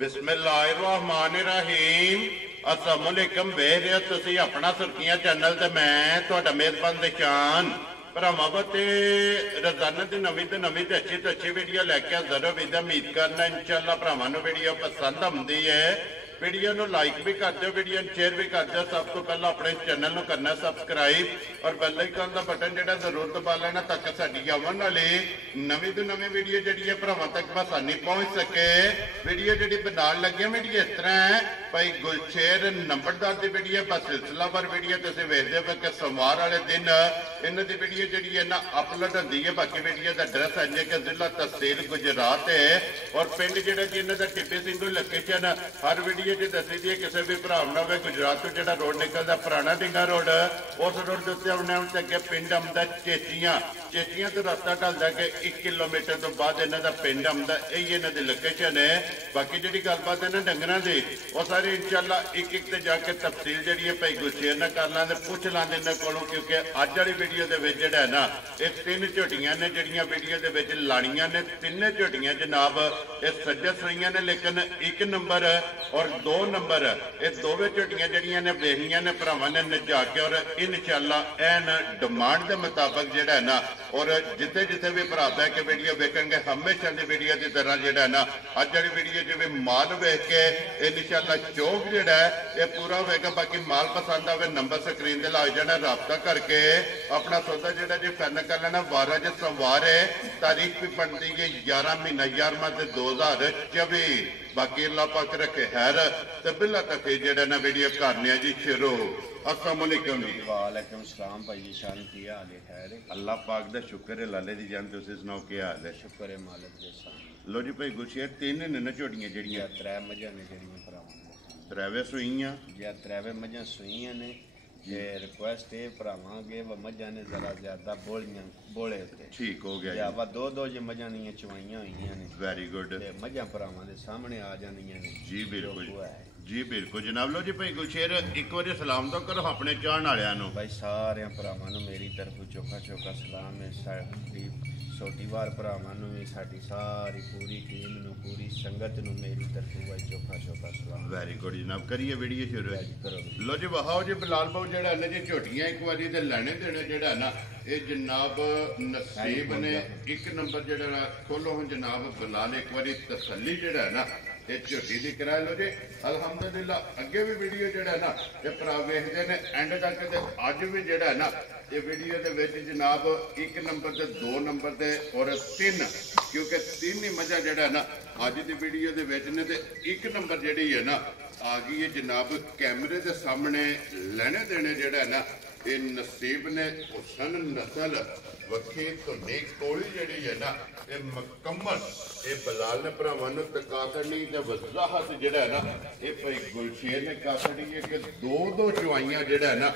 बिस्मिल्लाहिर्रहमानिर्रहीम। अस्सलामुअलैकुम। वेख रहे हो तुसी अपना सुर्खियां चैनल ते मैं तुहाडा मेज़बान निशान भरावां ते रोजाना की नवीं तो अच्छी वीडियो लैके हाज़र हो। उम्मीद करना इंशाअल्लाह भरावां नूं वीडियो पसंद आउंदी है। वीडियो नूं लाइक भी कर दो, वीडियो शेयर भी कर दो। सब तो पहले अपने चैनल नूं करना सब्सक्राइब और बेल आइकन का बटन जिहड़ा जरूर दबा लेना ताकि साडी आउण वाली नवीं तो नवीं वीडियो जिहड़ी है भरावां तक आसानी पहुँच सके। वीडियो जिहड़ी बनाउण लगे वीडियो इस तरह है भाई गुलशेर नंबरदार की वीडियो बस सिलसिलावार वीडियो तुसीं वेखदे हो कि सोमवार वाले दिन इन्हां दी वीडियो जिहड़ी है ना अपलोड होंदी है। बाकी वीडियो का एड्रैस है कि जिला तहसील गुजरात है और पिंड जिहड़ा जी इन्हां दा टिब्बी सिंघू लोकेशन हर वीडियो जी दसी दी है। किसी भी भरा ना हो गुजरात तो जो रोड निकलता पुराना डिंगा रोड उस रोड के उत्ते आने अगे पिंड आंदा चेचियां। चेचियां तो रास्ता ढलता कि 1 किलोमीटर तो बाद इन्हों का पिंड आंदा। यही इन्हों की लोकेशन है। बाकी जी गलबात है ना डंगरां की वो सारी इंशाअल्लाह एक एक ते जाके तफसील जी है भाई गुलशेर न कर ला पूछ लाते इन्होंने कोलों क्योंकि अज वाली वीडियो के जोड़ा है ना ये 3 झोटियां ने जड़ियाँ वीडियो के लाड़ियां ने। 3 झोटियां जनाब ये सज्जा सईयां ने लेकिन 1 नंबर और 2 नंबर ये दोवें झोटियां जड़ियां ने वेखियां ने भरावां ने नजा के और इंशाअल्लाह एन डिमांड के मुताबिक जोड़ा है ना और जिथे जिथे भी भरा बह के वीडियो वेखेंगे हमेशा की वीडियो की तरह जोड़ा है ना अज वाली वीडियो जिवें माल वेख के इंशाअल्लाह चौक जोड़ा है ये पूरा होगा। बाकी माल पसंद आवे नंबर स्क्रीन से लग जाना रबता करके अपना सौदा जोड़ा जी फाइनल कर लेना। 12 जो सोमवार है तारीख भी बनती है 11 महीना 11वां 2024। बाकी अल्लाह पाक रखे खैर तो बिल्ला तक जेड़ा ना वीडियो करने जी शुरू। अस्सलाम वालेकुम जी। वालेकुम सलाम भाई जी शान की हाल है? खैर अल्लाह पाक दा शुक्र है। लाले दी जान तुसीं सुनाओ क्या हाल है? शुक्र है मालिक दे शान। लो जी भाई गुलशेर 3 ने ना झोटियां जड़ियां 3 मझां ने जड़ियां भरावां त्रैवे सूईयां या 3 मझां सूईयां ने। ये रिक्वेस्ट है भरावां अगे व मझां ने जरा ज्यादा बोले ठीक हो गया या वा 2 जे मझां नहीं चवाइयां होईयां ने। Very good. मझां भरावां दे सामने आ जांदियां ने जी बिल्कुल जी बिल्कुल जनाब। लो जी भाई गुलशेर एक बार सलाम तो करो अपने चाहण वालियां नूं। भाई सारे भरावां नूं मेरी तरफ चोखा चोखा सलाम है। साडी छोटीवार भरावां नूं भी साडी सारी पूरी टीम नूं पूरी संगत नूं मेरी तरफ भाई चोखा चोखा सलाम। वेरी गुड जनाब करिए वीडियो शुरू करो। लो जी वहाओ जी बिलाल भाऊ जेड़ा ने जी झोटियां एक बारी ते लैने देने जेड़ा ना ये जनाब नसीब ने 1 नंबर जेड़ा खोलो हूं जनाब बिलाल एक बारी तसल्ली जेड़ा है ना ये झोटी की करा लो जी अलहमदुलिल्लाह। अगे भी वीडियो जेड़ा ना ये भरा वेखदे ने एंड तक ते अज भी जेड़ा है ना ये वीडियो के जनाब 1 नंबर से 2 नंबर से और 3 क्योंकि 3 ही मजा जेड़ा ना अज की वीडियो के ने ते 1 नंबर जी है ना आ गई है जनाब कैमरे के सामने लेने देने जेड़ा है ना ये नसीब ने हुसन नस्ल वखी धुनी कोली जी है ना ये मुकम्मल ये बिलाल ने भरावां नूं तका करनी ते वजाहत जेड़ा है ना ये भाई गुलशेर ने कर छड़ी है कि 2 चवाइयां जेड़ा है ना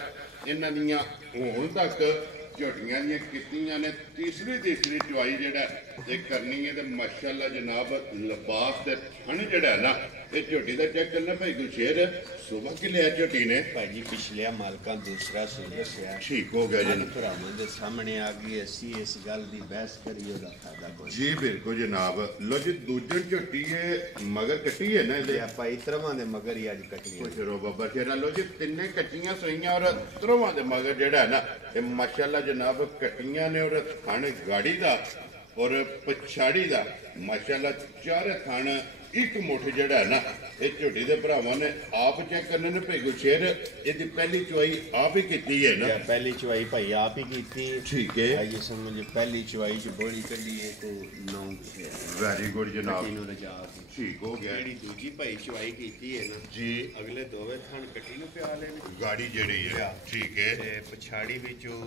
इन्हां दियां हुण तक झोटियां दियां कीतियां ने। तीसरी चवाई जेड़ा ये करनी है तो माशाअल्लाह जनाब लिबास ते थन जेड़ा है ना ये झोटी का चेक करना भाई गुलशेर सुबह कि लिया झोटी ने भाई जी पिछले मालका दूसरा सूरज है ठीक हो गया जी भरावां दे सामने आ गई असी इस गल दी बहस करिए दा फायदा कोई जी बिल्कुल जनाब। लो जी दूजन झोटी है मगर कट्टी है ना ये भाई त्रवां दे मगर ही अज कट्टी खुश रहो बाबा शेरा। लो जी 3 कट्टियां सोईयां और त्रवां दे मगर जेड़ा है ना ये माशाअल्लाह जनाब कट्टियां ने और थन गाड़ी दा और पछाड़ी दा माशाअल्लाह 4 थन 1 मुठ जेड़ा है ना ये झोटी के भरावां ने आप चेक करने ने भाई गुलशेर इसकी पहली चवाई आप ही की है ना? पहली चवाई भाई आप ही की। ठीक है ये समझ पहली चवाई च बोली कढ़ी है तो 9 वेरी गुड जनाब ठीक हो गया। जी दूजी भाई चवाई की है ना जी अगले 2 थन कट्टी नूं प्या लेने गाड़ी जेड़ी है ठीक है ते पछाड़ी विचों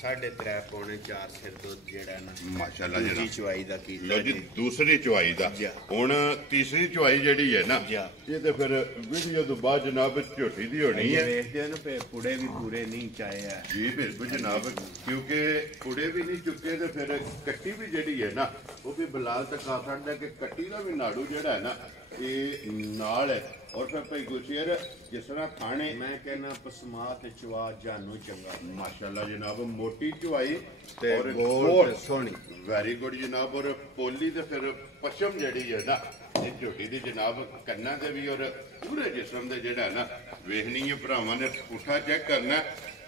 3.5 पौने 4 सिर दुध जेड़ा ना माशाअल्लाह दूजी चवाई दा की। लो जी दूसरी चवाई दा हुण तीसरी चवाई जेड़ी है ना ये तो फिर वीडियो तो बाद जनाब झोटी दी होनी है। देखते हो ना पे पुड़े भी पूरे नहीं चाहे है जी बिल्कुल जनाब क्योंकि पुड़े भी नहीं चुके तो फिर कट्टी भी जेड़ी है ना वो भी बिलाल तक आ सकता है कि कट्टी का भी नाड़ू जेड़ा है ना ਇਹ ਨਾਲ ਹੈ ਔਰ ਫਿਰ ਭਾਈ ਗੁਰਸ਼ੇਰ ਜਿਸ ਤਰ੍ਹਾਂ ਖਾਣੇ ਮੈਂ ਕਹਿੰਦਾ ਪਸਮਾ ਤੇ ਚਵਾ ਜਾਨੂ ਚੰਗਾ ਮਾਸ਼ਾਅੱਲਾ ਜਨਾਬ ਮੋਟੀ ਚੁਆਈ ਤੇ ਔਰ ਗੋਲ ਤੇ ਸੋਹਣੀ ਵੈਰੀ ਗੁੱਡ ਜਨਾਬ ਔਰ ਪੋਲੀ ਤੇ ਫਿਰ ਪਸ਼ਮ ਜਿਹੜੀ ਹੈ ਨਾ ਇਹ ਝੋਟੀ ਦੀ ਜਨਾਬ ਕੰਨਾਂ ਦੇ ਵੀ ਔਰ ਪੂਰੇ ਜਿਸਮ ਦੇ ਜਿਹੜਾ ਨਾ ਵੇਖਣੀ ਹੈ ਭਰਾਵਾਂ ਨੇ ਪੁੱਠਾ ਚੈੱਕ ਕਰਨਾ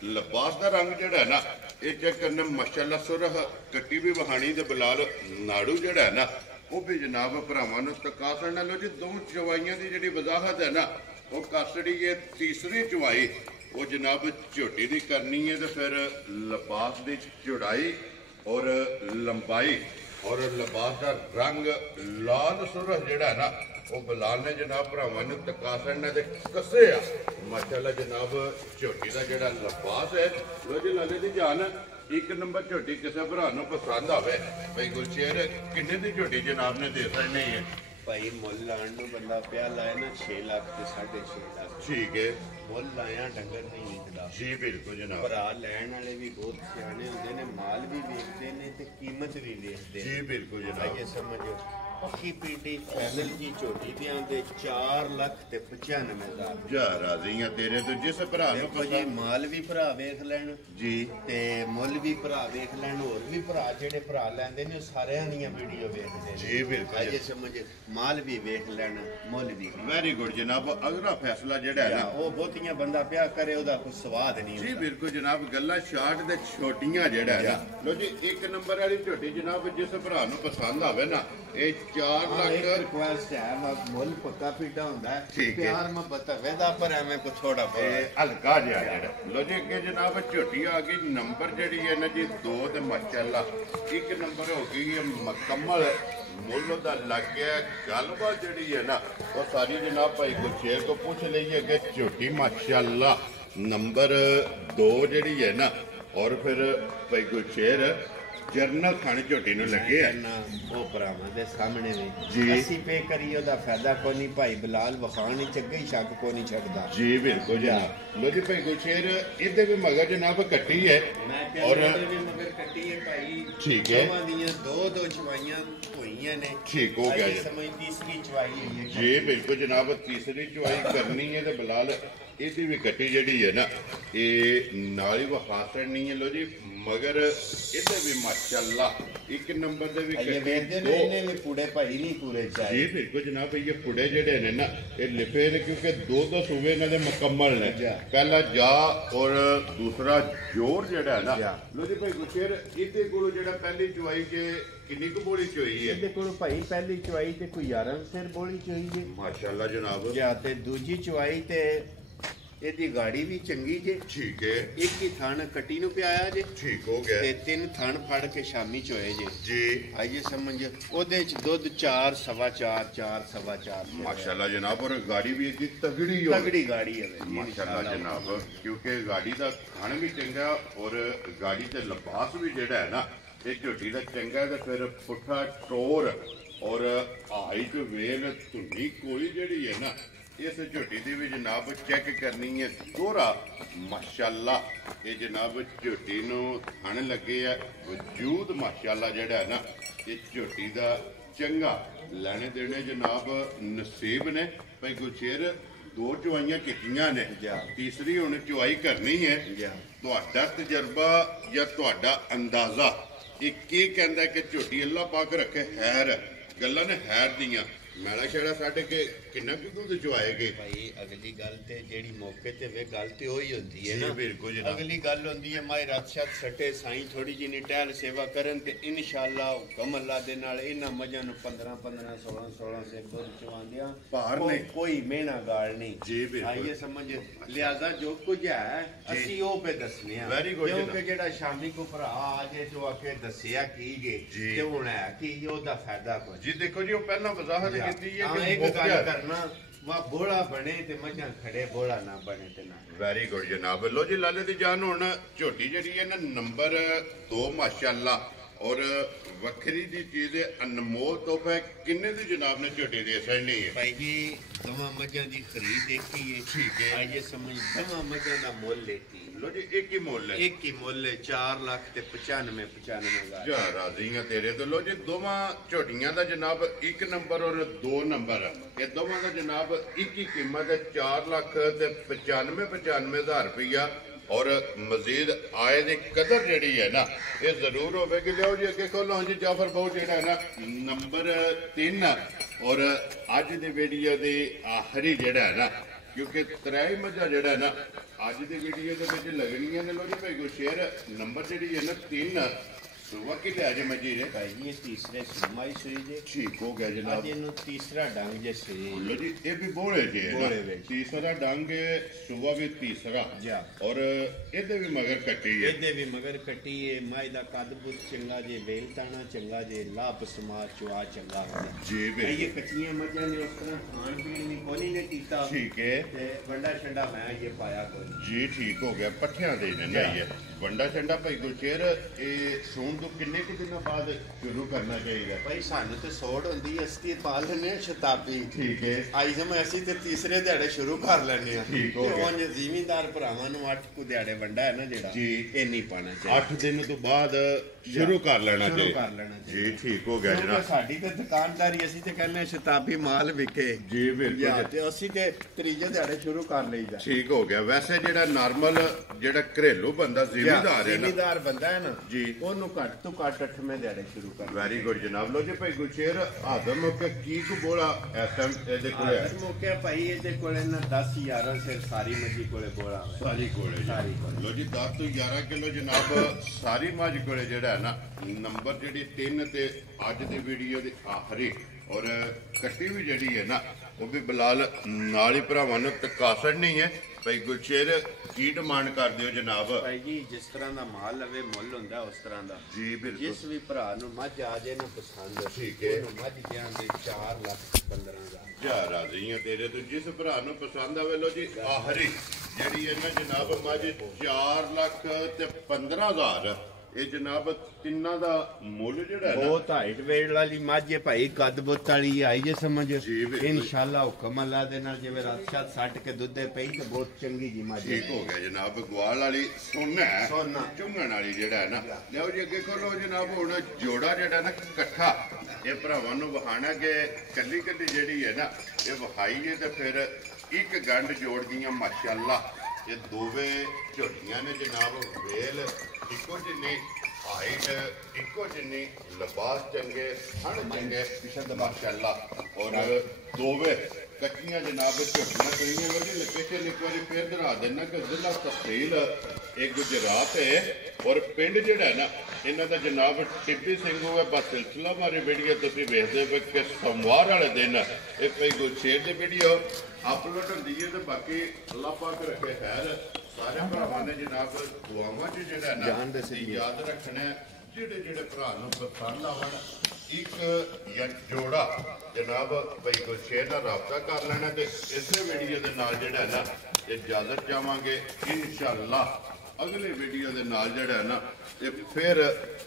ਲਿਬਾਸ ਦਾ ਰੰਗ ਜਿਹੜਾ ਨਾ ਇਹ ਚੈੱਕ ਕਰਨਾ ਮਾਸ਼ਾਅੱਲਾ ਸੁਰਖ ਕੱਟੀ ਵੀ ਵਹਾਣੀ ਤੇ ਬਲਾਲ ਨਾੜੂ ਜਿਹੜਾ ਨਾ ਉਹ ਵੀ ਜਨਾਬ ਭਰਾਵਾਂ ਨੂੰ ਤਕਾਸਣ ਨਾਲ ਲੋ ਜੀ ਦੋ ਚਵਾਈਆਂ ਦੀ ਜਿਹੜੀ ਵਜ਼ਾਹਤ ਹੈ ਨਾ ਉਹ ਕਾਸੜੀ ਇਹ ਤੀਸਰੀ ਚਵਾਈ ਉਹ ਜਨਾਬ ਝੋਟੀ ਦੀ ਕਰਨੀ ਹੈ ਤੇ ਫਿਰ ਲਿਬਾਸ ਦੀ ਚੌੜਾਈ ਔਰ ਲੰਬਾਈ ਔਰ ਲਿਬਾਸ ਦਾ ਰੰਗ ਲਾਲ ਸੁਰਖ ਜਿਹੜਾ ਨਾ ਉਹ ਬਲਾਲ ਨੇ ਜਨਾਬ ਭਰਾਵਾਂ ਨੂੰ ਤਕਾਸਣ ਨਾਲ ਤੇ ਕੱਸੇ ਆ ਮਾਸ਼ਾਅੱਲਾ ਜਨਾਬ ਝੋਟੀ ਦਾ ਜਿਹੜਾ ਲਿਬਾਸ ਹੈ ਲੋ ਜੀ ਲਾਲੇ ਦੀ ਜਾਨ ਇੱਕ ਨੰਬਰ ਝੋਟੀ ਕਿਸੇ ਭਰਾ ਨੂੰ ਪਸੰਦ ਆਵੇ ਭਾਈ ਗੁਰਸ਼ੇਰ ਕਿੰਨੇ ਦੀ ਝੋਟੀ ਜਨਾਬ ਨੇ ਦੇ ਸਕਦੇ ਹੈ ਭਾਈ ਮੁੱਲ ਲਾਣ ਨੂੰ ਬੰਦਾ ਪਿਆ ਲਾਏ ਨਾ 6 ਲੱਖ ਤੇ 6.5 ਲੱਖ ਠੀਕ ਹੈ ਮੁੱਲ ਲਾਇਆ ਡੰਗਰ ਨਹੀਂ ਵਿਕਦਾ ਜੀ ਬਿਲਕੁਲ ਜਨਾਬ ਭਰਾ ਲੈਣ ਵਾਲੇ ਵੀ ਬਹੁਤ ਸਿਆਣੇ ਹੁੰਦੇ ਨੇ ਮਾਲ ਵੀ ਵੇਚਦੇ ਨੇ ਤੇ ਕੀਮਤ ਵੀ ਵੇਚਦੇ ਜੀ ਨੇ ਬਿਲਕੁਲ ਜਨਾਬ ਇਹ ਸਮਝੋ ਪੱਕੀ ਪੀਟੀ ਫੈਨਲ ਜੀ ਝੋਟੀ ਦੀਆਂ ਦੇ 4 ਲੱਖ ਤੇ 95,000 ਜਾ ਰਾਜ਼ੀ ਆ ਤੇਰੇ ਤੋਂ ਜਿਸ ਭਰਾ ਨੂੰ ਦੇਖੋ ਜੀ ਮਾਲ ਵੀ ਭਰਾ ਵੇਖ ਲੈਣ ਜੀ ਤੇ ਮੁੱਲ ਵੀ ਭਰਾ ਵੇਖ ਲੈਣ ਹੋਰ ਵੀ ਭਰਾ ਜਿਹੜੇ ਭਰਾ ਲੈਂਦੇ ਨੇ ਉਹ ਸਾਰਿਆਂ ਦੀਆਂ ਵੀਡੀਓ ਵੇਖਦੇ ਨੇ ਜੀ ਬਿਲਕੁਲ ਅਜੇ ਸਮਝ ਮਾਲ ਵੀ ਵੇਖ ਲੈਣ ਮੁੱਲ ਵੀ ਵੈਰੀ ਗੁੱਡ ਜਨਾਬ ਅਗਲਾ ਫੈਸਲਾ ਜਿਹੜਾ ਹੈ ਨਾ ਉਹ ਬਹੁਤੀਆਂ ਬੰਦਾ ਪਿਆ ਕਰੇ ਉਹਦਾ ਕੋਈ ਸਵਾਦ ਨਹੀਂ ਜੀ ਹੁੰਦਾ ਬਿਲਕੁਲ ਜਨਾਬ ਗੱਲਾਂ ਸ਼ਾਰਟ ਤੇ ਛੋਟੀਆਂ ਜਿਹੜਾ ਹੈ ਨਾ ਲੋ ਜੀ ਇੱਕ ਨੰਬਰ ਵਾਲੀ ਝੋਟੀ ਜਨਾਬ ਜਿਸ ਭਰਾ ਨੂੰ ਪਸੰਦ ਆਵੇ ਨਾ ਇਹ 4 ਲੱਖ ਰਿਕੁਐਸਟ ਹੈ ਮੁੱਲ ਪੱਕਾ ਪੀਟਾ ਹੁੰਦਾ ਹੈ ਠੀਕ ਹੈ। ਪਿਆਰ ਮੁਹੱਬਤ ਵੇਦਾ ਪਰ ਐਵੇਂ ਕੋ ਥੋੜਾ ਇਹ ਹਲਕਾ ਜਿਹਾ ਜਿਹੜਾ ਲੋ ਜੀ ਅੱਗੇ ਜਨਾਬ ਝੋਟੀ ਆ ਗਈ ਨੰਬਰ ਜਿਹੜੀ ਹੈ ਨਾ ਜੀ 2 ਤੇ ਮਾਸ਼ਾਅੱਲਾ ਇੱਕ ਨੰਬਰ ਹੋ ਗਈ ਹੈ ਮੁਕੰਮਲ ਮੁੱਲ ਦਾ ਲੱਗ ਗਿਆ ਗੱਲਬਾਤ ਜਿਹੜੀ ਹੈ ਨਾ ਉਹ ਸਾਰੀ ਜਨਾਬ ਭਾਈ ਗੁਰਸ਼ੇਰ ਕੋ ਪੁੱਛ ਲਈਏ ਕਿ ਝੋਟੀ ਮਾਸ਼ਾਅੱਲਾ ਨੰਬਰ 2 ਜਿਹੜੀ ਹੈ ਨਾ ਔਰ ਫਿਰ ਭਾਈ ਗੁਰਸ਼ੇਰ ਜਰਨਲ ਖਾਨ ਝੋਟੀ ਨੂੰ ਲੱਗੇ ਆ ਉਹ ਭਰਾਵਾਂ ਦੇ ਸਾਹਮਣੇ ਜੀ। ਵੀ ਅਸੀਂ ਪੇ ਕਰੀ ਉਹਦਾ ਫਾਇਦਾ ਕੋਈ ਨਹੀਂ ਭਾਈ ਬਲਾਲ ਵਖਾਣ ਚ ਅੱਗੇ ਹੀ ਸ਼ੱਕ ਕੋਈ ਨਹੀਂ ਛੱਡਦਾ ਜੀ ਬਿਲਕੁਲ ਜਨਾਬ ਲੋ ਜੀ ਭਾਈ ਗੁਰਸ਼ੇਰ ਇਹਦੇ ਵੀ ਮਗਰ ਜਨਾਬ ਕੱਟੀ ਹੈ ਮੈਂ ਔਰ ਕਹਿੰਦਾ ਵੀ ਮਗਰ ਕੱਟੀ ਹੈ ਭਾਈ ਠੀਕ ਹੈ। ਦੋਵਾਂ ਦੀਆਂ ਦੋ ਚਵਾਈਆਂ ਹੋਈਆਂ ਨੇ ਠੀਕ ਹੋ ਗਿਆ ਅਜੇ ਜੀ। ਸਮਝ ਤੀਸਰੀ ਚਵਾਈ ਹੋਈ ਹੈ ਜੀ ਬਿਲਕੁਲ ਜਨਾਬ ਤੀਸਰੀ ਚੁਆਈ ਕਰਨੀ ਹੈ ਤੇ ਬਲਾਲ ਇਹਦੀ ਵੀ ਕੱਟੀ ਜਿਹੜੀ ਹੈ ਨਾ ਇਹ ਨਾਲ ਹੀ ਵਹਾਸਣ ਨਹੀਂ ਹੈ ਲੋ ਜੀ ਮਗਰ ਇਹਦੇ ਵੀ ਮਾਸ਼ਾਅੱਲਾ ਇੱਕ ਨੰਬਰ ਦੇ ਵੀ ਇਹ ਵੇਖਦੇ ਨੇ ਇਹਨੇ ਵੀ ਪੂੜੇ ਭਾਈ ਨਹੀਂ ਪੂਰੇ ਜੀ ਚਾਹੇ ਬਿਲਕੁਲ ਜਨਾਬ ਇਹ ਪੁੜੇ ਜਿਹੜੇ ਨੇ ਨਾ ਇਹ ਲਿਪੇ ਨੇ ਕਿਉਂਕਿ ਦੋ ਸੂਬੇ ਇਹਨਾਂ ਦੇ ਮੁਕੰਮਲ ਨੇ ਪਹਿਲਾ ਜਾ ਔਰ ਦੂਸਰਾ ਜੋਰ ਜਿਹੜਾ ਹੈ ਨਾ ਲੋ ਜੀ ਭਾਈ ਗੁਰਸ਼ੇਰ ਇਹਦੇ ਕੋਲ ਜਿਹੜਾ ਪਹਿਲੀ ਚੁਆਈ ਚ ਕਿੰਨੀ ਕੁ ਬੋਲੀ ਚੋਈ ਹੈ ਇਹਦੇ ਕੋਲ ਭਾਈ ਪਹਿਲੀ ਚਵਾਈ ਤੇ ਕੋਈ 11 ਸਿਰ ਬੋਲੀ ਚੋਈ ਜੇ ਮਾਸ਼ਾਅੱਲਾ ਜਨਾਬ ਜਾਂ ਤੇ ਦੂਜੀ ਚਵਾਈ ਤੇ ਇਹਦੀ ਗਾੜੀ ਵੀ ਚੰਗੀ ਜੇ ਠੀਕ ਹੈ ਇੱਕ ਹੀ ਥਣ ਕੱਟੀ ਨੂੰ ਪਿਆਇਆ ਜੇ ਠੀਕ ਹੋ ਗਿਆ ਤੇ 3 ਥਣ ਫੜ ਕੇ ਸ਼ਾਮੀ ਚੋਏ ਜੇ ਜੀ ਆਈਏ ਸਮਝ ਉਹਦੇ ਚ ਦੁੱਧ 4 ਸਵਾ 4 4 ਸਵਾ 4 ਮਾਸ਼ਾਅੱਲਾ ਜਨਾਬ ਔਰ ਗਾੜੀ ਵੀ ਇਹਦੀ ਤਗੜੀ ਹੋ ਤਗੜੀ ਗਾੜੀ ਹੈ ਮਾਸ਼ਾਅੱਲਾ ਜਨਾਬ ਕਿਉਂਕਿ ਗਾੜੀ ਦਾ ਖਾਣ ਵੀ ਚੰਗਾ ਔਰ ਗਾੜੀ ਤੇ ਲਿਬਾਸ ਵੀ ਜਿਹੜਾ ਹੈ ਨਾ ਇਹ ਝੋਟੀ ਦਾ ਚੰਗਾ ਤੇ ਫਿਰ ਪੁੱਠਾ ਟੋਰ ਔਰ ਹਾਈਟ ਵੇਲ ਧੁੰਨੀ ਕੋਈ ਜਿਹੜੀ ਹੈ ਨਾ ਇਸ ਝੋਟੀ ਦੀ ਵੀ ਜਨਾਬ ਚੈੱਕ ਕਰਨੀ ਹੈ ਦੋਹਰਾ ਮਾਸ਼ਾਅੱਲਾ ਇਹ ਜਨਾਬ ਝੋਟੀ ਨੂੰ ਥਣ ਲੱਗੇ ਆ ਵਜੂਦ ਮਾਸ਼ਾਅੱਲਾ ਜਿਹੜਾ ਹੈ ਨਾ ਇਹ ਝੋਟੀ ਦਾ ਚੰਗਾ ਲੈਣੇ ਦੇਣੇ ਜਨਾਬ ਨਸੀਬ ਨੇ ਭਾਈ ਗੁਰਸ਼ੇਰ ਦੋ ਚੁਆਈਆਂ ਕੀਤੀਆਂ ਨੇ ਤੀਸਰੀ ਹੁਣ ਚੁਆਈ ਕਰਨੀ ਹੈ ਤੁਹਾਡਾ ਤਜਰਬਾ ਜਾਂ ਤੁਹਾਡਾ ਅੰਦਾਜ਼ਾ ਇਹ ਕੀ ਕਹਿੰਦਾ ਕਿ ਝੋਟੀ ਅੱਲਾ ਪਾਕ ਰੱਖੇ ਹੈਰ ਗੱਲਾਂ ਨੇ ਹੈਰ ਦੀਆਂ ਮੈਲਾ ਛੇੜਾ ਸਾਡੇ ਕੇ ਕਿੰਨਾ ਕੁ ਦੁੱਧ ਚੁਆਏਗੇ ਭਾਈ ਅਗਲੀ ਗੱਲ ਤੇ ਜਿਹੜੀ ਮੌਕੇ ਤੇ ਵੇ ਗੱਲ ਤੇ ਉਹੀ ਹੁੰਦੀ ਹੈ ਨਾ ਬਿਲਕੁਲ ਜਨਾਬ ਅਗਲੀ ਗੱਲ ਹੁੰਦੀ ਹੈ ਮਾਈ ਰਾਤਸ਼ਾਤ ਸੱਟੇ ਸਾਈਂ ਥੋੜੀ ਜਿਹੀ ਟਹਿਲ ਸੇਵਾ ਕਰਨ ਤੇ ਇਨਸ਼ਾਅੱਲਾ ਹੁਕਮ ਅੱਲਾ ਦੇ ਨਾਲ ਇਹਨਾਂ ਮੱਝਾਂ ਨੂੰ 15 15 16 16 ਸੇ ਦੁੱਧ ਚਵਾਉਂਦਿਆਂ ਭਾਰ ਨਹੀਂ ਕੋਈ ਮਿਹਣਾ ਗਾਲ ਨਹੀਂ ਜੀ ਬਿਲਕੁਲ ਆਈਏ ਸਮਝ ਲਿਆਜ਼ਾ ਜੋ ਕੁਝ ਹੈ ਅਸੀਂ ਉਹ ਪੇ ਦੱਸਨੇ ਆ Very good ਕਿਉਂਕਿ ਜਿਹੜਾ ਸ਼ਾਮੀ ਕੋ ਭਰਾ ਆ ਜੇ ਜੋ ਆਕੇ ਦੱਸਿਆ ਕੀ ਜੇ ਤੇ ਹੁਣ ਹੈ ਕਿ ਉਹਦਾ ਫਾਇਦਾ ਕੋਈ ਜੀ ਦੇਖੋ ਜੀ ਉਹ ਪਹਿਲਾਂ ਵਜ਼ਾਹਤ ਕੀਤੀ ਹੈ ਕਿ ਇੱਕ ਗੱਲ ਕਰਨਾ ਵਾ ਬੋਲਾ ਬਣੇ ਤੇ ਮੱਝਾਂ ਖੜੇ ਬੋਲਾ ਨਾ ਬਣੇ ਤੇ ਨਾ ਵੈਰੀ ਗੁੱਡ ਜਨਾਬ ਲੋ ਜੀ ਲਾਲੇ ਦੀ ਜਾਨ ਹੁਣ ਝੋਟੀ ਜਿਹੜੀ ਹੈ ਨਾ ਨੰਬਰ 2 ਮਾਸ਼ਾਅੱਲਾ ਔਰ ਵੱਖਰੀ ਦੀ ਚੀਜ਼ ਹੈ, ਅਨਮੋਲ ਤੋਹਫਾ ਹੈ। ਕਿੰਨੇ ਦੀ ਜਨਾਬ ਨੇ ਝੋਟੀ ਦੇ ਛੱਡਣੀ ਹੈ? ਭਾਈ ਜੀ ਦਵਾਂ ਮੱਝਾਂ ਦੀ ਖਰੀਦ ਦੇਖੀ ਹੈ। ਠੀਕ ਹੈ। ਆइए समझ दवा मजा ਦਾ ਮੁੱਲ ਲੈਤੀ ਲੋ ਜੀ ਇੱਕ ਹੀ ਮੁੱਲ ਹੈ। ਇੱਕ ਹੀ ਮੁੱਲ ਹੈ 4 ਲੱਖ ਤੇ 95 ਹਜ਼ਾਰ। ਜਾ ਰਾਜ਼ੀ ਹਾਂ ਤੇਰੇ ਤੋਂ। ਲੋ ਜੀ ਦੋਵਾਂ ਝੋਟੀਆਂ ਦਾ ਜਨਾਬ 1 ਨੰਬਰ ਔਰ 2 ਨੰਬਰ, ਇਹ ਦੋਵਾਂ ਦਾ ਜਨਾਬ ਇੱਕ ਹੀ ਕੀਮਤ ਹੈ 4 ਲੱਖ ਤੇ 95 ਹਜ਼ਾਰ ਰੁਪਈਆ। ਔਰ ਮਜ਼ੀਦ ਆਏ ਦੀ ਕਦਰ ਜਿਹੜੀ ਹੈ ਨਾ ਇਹ ਜ਼ਰੂਰ ਹੋਵੇਗੀ। ਲਿਓ ਜੀ ਅੱਗੇ ਖੋਲੋ ਜੀ ਜਾਫਰ ਬਹੁਤ ਜਿਹੜਾ ਹੈ ਨਾ ਨੰਬਰ 3 ਔਰ ਅੱਜ ਦੀ ਵੀਡੀਓ ਦੀ ਆਖਰੀ ਜਿਹੜਾ ਹੈ ਨਾ, ਕਿਉਂਕਿ ਤਰਾਈ ਮੱਝਾਂ ਜਿਹੜਾ ਹੈ ਨਾ ਅੱਜ ਦੀ ਵੀਡੀਓ ਦੇ ਵਿੱਚ ਲੱਗਣੀਆਂ ਨੇ। ਲੋ ਜੀ ਭਾਈ ਕੋ ਸ਼ੇਅਰ ਨੰਬਰ ਜਿਹੜੀ ਹੈ ਨਾ 3 ਸੁਬਹ ਕਿ ਲਿਆ ਜੇ ਮੱਝੀ ਨੇ ਭਾਈ ਇਹ ਤੀਸਰੇ ਸੁਮਾਈ ਸੂਈ ਜੇ। ਠੀਕ ਹੋ ਗਿਆ ਜਨਾਬ। ਅੱਜ ਇਹਨੂੰ ਤੀਸਰਾ ਡੰਗ ਜੇ ਸੀ। ਲੋ ਜੀ ਇਹ ਵੀ ਬੋਲੇ ਜੇ ਹੈ ਨਾ। ਬੋਲੇ ਵਿੱਚ। ਤੀਸਰਾ ਡੰਗ ਸੁਬਹ ਵੀ ਤੀਸਰਾ ਜਾ। ਔਰ ਇਹਦੇ ਵੀ ਮਗਰ ਕੱਟੀ ਹੈ। ਇਹਦੇ ਵੀ ਮਗਰ ਕੱਟੀ ਹੈ। ਮਾਈ ਦਾ ਕੱਦ ਬੁੱਤ ਚੰਗਾ ਜੇ, ਵੇਲ ਤਾਣਾ ਚੰਗਾ ਜੇ, ਲਾਭ ਸਮਾਜ ਚੁਆ ਚੰਗਾ ਹੋਵੇ ਜੀ ਵੀ ਇਹ ਕੱਚੀਆਂ ਮੱਝਾਂ ਨੇ ਉਸ ਤਰ੍ਹਾਂ ਖਾਣ ਪੀਣ ਨਹੀਂ ਕੋਈ ਨਹੀਂ ਕੀਤਾ। ਠੀਕ ਹੈ ਤੇ ਵੰਡਾ ਛੰਡਾ ਮੈਂ ਇਹ ਪਾਇਆ ਕੋਈ ਜੀ। ਠੀਕ ਹੋ ਗਿਆ। ਪੱਠਿਆਂ ਦੇ ਨੇ ਨਹੀਂ ਹੈ ਵੰਡਾ ਛੰਡਾ ਭਾਈ ਗੁਰਸ਼ੇਰ। ਇਹ ਸੂਣ ਤੋਂ ਕਿੰਨੇ ਕੁ ਦਿਨਾਂ ਬਾਅਦ ਸ਼ੁਰੂ ਕਰਨਾ ਚਾਹੀਦਾ? ਭਾਈ ਸਾਨੂੰ ਤੇ ਸੋੜ ਹੁੰਦੀ ਹੈ, ਅਸੀਂ ਪਾ ਲੈਨੇ ਸ਼ਤਾਬੀ। ਠੀਕ ਹੈ। ਆਈ ਜਮ ਅਸੀਂ ਤੇ ਤੀਸਰੇ ਦਿਹਾੜੇ ਸ਼ੁਰੂ ਕਰ ਲੈਨੇ ਆ। ਠੀਕ ਹੋ ਗਿਆ। ਉਹ ਜ਼ਿਮੀਂਦਾਰ ਭਰਾਵਾਂ ਨੂੰ 8 ਕੁ ਦਿਹਾੜੇ ਵੰਡਾ ਹੈ ਨਾ ਜਿਹੜਾ ਜੀ। ਇਹ ਨਹੀਂ ਪਾਣਾ ਚਾਹੀਦਾ। 8 ਦਿਨ ਤੋਂ ਬਾਅਦ ਸ਼ੁਰੂ ਕਰ ਲੈਣਾ ਸ਼ੁਰੂ ਚਾਹੀਦਾ। ਕਰ ਲੈਣਾ ਚਾਹੀਦਾ। ਜੀ ਠੀਕ ਹੋ ਗਿਆ ਕਿਉਂਕਿ ਜਨਾਬ। ਸਾਡੀ ਤੇ ਦੁਕਾਨਦਾਰੀ, ਅਸੀਂ ਤੇ ਕਹਿੰਦੇ ਸ਼ਤਾਬੀ ਮਾਲ ਵਿਕੇ ਜੀ ਬਿਲਕੁਲ। ਤੇ ਅਸੀਂ ਤੇ ਤੀਜੇ ਦਿਹਾੜੇ ਸ਼ੁਰੂ ਕਰ ਲਈਦਾ। ਠੀਕ ਹੋ ਗਿਆ। ਵੈਸੇ ਜਿਹੜਾ ਨਾਰਮਲ ਜਿਹੜਾ ਘਰੇਲੂ ਬੰਦਾ ਜ਼ਿਮੀਂਦਾਰ ਹੈ ਨਾ ਜ਼ਿਮੀਂਦਾਰ ਬੰਦਾ ਹੈ ਨਾ ਜੀ, ਉਹਨੂੰ ਘੱਟ ਤੋਂ ਘੱਟ 8ਵੇਂ ਦਿਹਾੜੇ ਸ਼ੁਰੂ ਕਰ। ਵੈਰੀ ਗੁੱਡ ਜਨਾਬ। ਲੋ ਜੀ ਭਾਈ ਗੁਰਸ਼ੇਰ ਆਦਮ ਮੁੱਕ ਕੀ ਕੁ ਬੋਲਾ ਇਸ ਟਾਈਮ ਇਹਦੇ ਕੋਲੇ ਹੈ? ਮੌਕੇ ਭਾਈ ਇਹਦੇ ਕੋਲੇ ਨਾ 10 11 ਸਿਰ ਸਾਰੀ ਮੱਝੀ ਕੋਲੇ ਬੋਲਾ ਹੈ। ਸਾਰੀ ਕੋਲੇ ਸਾਰੀ ਕੋਲੇ। ਲੋ ਜੀ 10 ਤੋਂ 11 ਕਿਲੋ ਜਨਾਬ ਸਾਰੀ ਮੱਝ ਕੋਲੇ ਜਿਹੜਾ ਹੈ ਨਾ ਨੰਬਰ ਜਿਹੜੀ 3 ਤੇ ਅੱਜ ਦੀ ਵੀਡੀਓ ਦੀ ਆਖਰੀ ਔਰ ਕੱਟੀ ਵੀ ਜਿਹੜੀ ਹੈ ਨਾ ਉਹ ਵੀ ਬਲਾਲ ਨਾਲ ਹੀ ਭਰਾਵਾਂ ਨੂੰ ਤਕਾਸੜ ਨਹੀਂ ਹੈ। ਭਾਈ ਗੁਰਸ਼ੇਰ ਕੀ ਡਿਮਾਂਡ ਕਰਦੇ ਹੋ ਜਨਾਬ? ਭਾਈ ਜੀ ਜਿਸ ਤਰ੍ਹਾਂ ਦਾ ਮਾਲ ਲਵੇ ਮੁੱਲ ਹੁੰਦਾ ਉਸ ਤਰ੍ਹਾਂ ਦਾ। ਜੀ ਬਿਲਕੁਲ। ਜਿਸ ਵੀ ਭਰਾ ਨੂੰ ਮੱਝ ਆ ਜੇ ਨਾ ਪਸੰਦ, ਠੀਕ ਹੈ। ਉਹਨੂੰ ਮੱਝ ਦਿਆਂਗੇ 4 ਲੱਖ 15 ਹਜ਼ਾਰ। ਜਾ ਰਾਜ਼ੀ ਹਾਂ ਤੇਰੇ ਤੋਂ। ਜਿਸ ਭਰਾ ਨੂੰ ਪਸੰਦ ਆਵੇ ਲੋ ਜੀ ਆਖਰੀ ਜਿਹੜੀ ਹੈ ਨਾ ਜਨਾਬ ਮੱਝ 4 ਲੱਖ ਤੇ 15 ਹਜ਼ਾਰ। ਇਹ ਜਨਾਬ ਤਿੰਨਾਂ ਦਾ ਮੁੱਲ ਜਿਹੜਾ ਹੈ ਨਾ ਬਹੁਤ ਹਾਈਟ ਵੇਟ ਵਾਲੀ ਮੱਝ ਹੈ ਭਾਈ, ਕੱਦ ਬੁੱਤ ਵਾਲੀ ਆਈ ਜੇ ਸਮਝ। ਜੀ ਬਿਲਕੁਲ। ਇਨਸ਼ਾਅੱਲਾ ਹੁਕਮ ਅੱਲਾ ਦੇ ਨਾਲ ਜਿਵੇਂ ਰਾਤ ਸੱਟ ਕੇ ਦੁੱਧੇ ਪਈ ਤੇ ਬਹੁਤ ਚੰਗੀ ਜੀ ਮੱਝ ਹੈ। ਠੀਕ ਹੋ ਗਿਆ ਜਨਾਬ। ਗਵਾਲ ਵਾਲੀ ਸੋਨਾ ਹੈ, ਸੋਨਾ। ਚੁੰਗਣ ਵਾਲੀ ਜਿਹੜਾ ਹੈ ਨਾ। ਲਿਓ ਜੀ ਅੱਗੇ ਖੋਲੋ ਜਨਾਬ। ਹੁਣ ਜੋੜਾ ਜਿਹੜਾ ਨਾ ਇਕੱਠਾ ਇਹ ਭਰਾਵਾਂ ਨੂੰ ਵਹਾਣਾ ਕਿ ਕੱਲੀ ਕੱਲੀ ਜਿਹੜੀ ਹੈ ਨਾ ਇਹ ਵਹਾਈਏ ਤੇ ਫਿਰ ਇੱਕ ਗੰਢ ਜੋੜ ਦੀਆਂ ਮਾਸ਼ਾਅੱਲਾ। ਇਹ ਦੋਵੇਂ ਝੋਟੀਆਂ ਨੇ ਜਨਾਬ। ਵੇਲ ਇੱਕੋ ਜਿੰਨੀ, ਹਾਈਟ ਇੱਕੋ ਜਿੰਨੀ, ਲਿਬਾਸ ਚੰਗੇ, ਹਣ ਚੰਗੇ ਮਾਸ਼ਾਅੱਲਾ। ਔਰ ਦੋਵੇਂ ਕੱਚੀਆਂ ਜਨਾਬ ਝੋਟੀਆਂ ਕਈਆਂ ਵਾਰੀ ਲੋਕੇਸ਼ਨ ਇੱਕ ਵਾਰੀ ਫੇਰ ਦਿਖਾ ਦੇਣਾ ਕਿ ਜ਼ਿਲ੍ਹਾ ਤਹਿਸੀਲ ਇਹ ਗੁਜਰਾਤ ਹੈ ਔਰ ਪਿੰਡ ਜਿਹੜਾ ਹੈ ਨਾ ਇਹਨਾਂ ਦਾ ਜਨਾਬ ਟਿੱਬੀ ਸਿੰਘ ਹੋਇਆ। ਬਸ ਸਿਲਸਿਲਾ ਮਾਰੀ ਵੀਡੀਓ ਤੁਸੀਂ ਵੇਖਦੇ ਹੋ ਕਿ ਸੋਮਵਾਰ ਵਾਲੇ ਦਿਨ ਇਹ ਕੋਈ ਗੁਰਸ਼ੇਰ ਦੀ ਵੀਡੀਓ ਅਪਲੋਡ ਹੁੰਦੀ ਹੈ। ਤੇ ਬਾਕੀ ਅੱਲਾਹ ਪਾਕ ਰੱਖੇ ਖੈਰ ਸਾਰੇ ਭਰਾਵਾਂ ਨੇ ਜਨਾਬ ਦੁਆਵਾਂ 'ਚ ਜਿਹੜਾ ਨਾ ਯਾਦ ਰੱਖਣਾ ਜਿਹੜੇ ਜਿਹੜੇ ਭਰਾ ਨੂੰ ਪਸੰਦ ਆਵਣ ਇੱਕ ਜਾਂ ਜੋੜਾ ਜਨਾਬ ਭਾਈ ਗੁਰਸ਼ੇਰ ਨਾਲ ਰਾਬਤਾ ਕਰ ਲੈਣਾ। ਤੇ ਇਸੇ ਵੀਡੀਓ ਦੇ ਨਾਲ ਜਿਹੜਾ ਨਾ ਇਜਾਜ਼ਤ ਚਾਹਾਂਗੇ ਇਨਸ਼ਾਅੱਲਾ। ਅਗਲੇ ਵੀਡੀਓ ਦੇ ਨਾਲ ਜਿਹੜਾ ਨਾ ਇਹ ਫਿਰ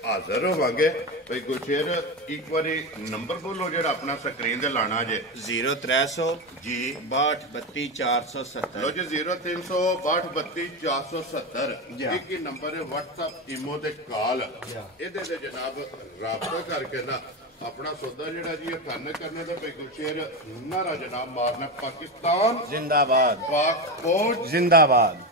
ਹਾਜ਼ਰ ਹੋਵਾਂਗੇ। ਭਾਈ ਗੁਰਸ਼ੇਰ ਇੱਕ ਵਾਰੀ ਨੰਬਰ ਬੋਲੋ ਜਿਹੜਾ ਆਪਣਾ ਸਕਰੀਨ ਤੇ ਲਾਣਾ ਜੇ। 0300 ਜੀ 62 32 470। ਲੋ ਜੀ 0362 32 470 ਇੱਕ ਹੀ ਨੰਬਰ ਹੈ। WhatsApp ਇਮੋ ਤੇ ਕਾਲ ਇਹਦੇ ਤੇ ਜਨਾਬ ਰਾਬਤਾ ਕਰਕੇ ਨਾ ਆਪਣਾ ਸੌਦਾ ਜਿਹੜਾ ਜੀ ਇਹ ਖਾਨਾ ਕਰਨਾ ਤਾਂ ਭਾਈ ਗੁਰਸ਼ੇਰ ਨਾਰਾ ਜਨਾਬ ਮਾਰਨਾ। ਪਾਕਿਸਤਾਨ जिंदाबाद, ਪਾਕ ਫੌਜ जिंदाबाद।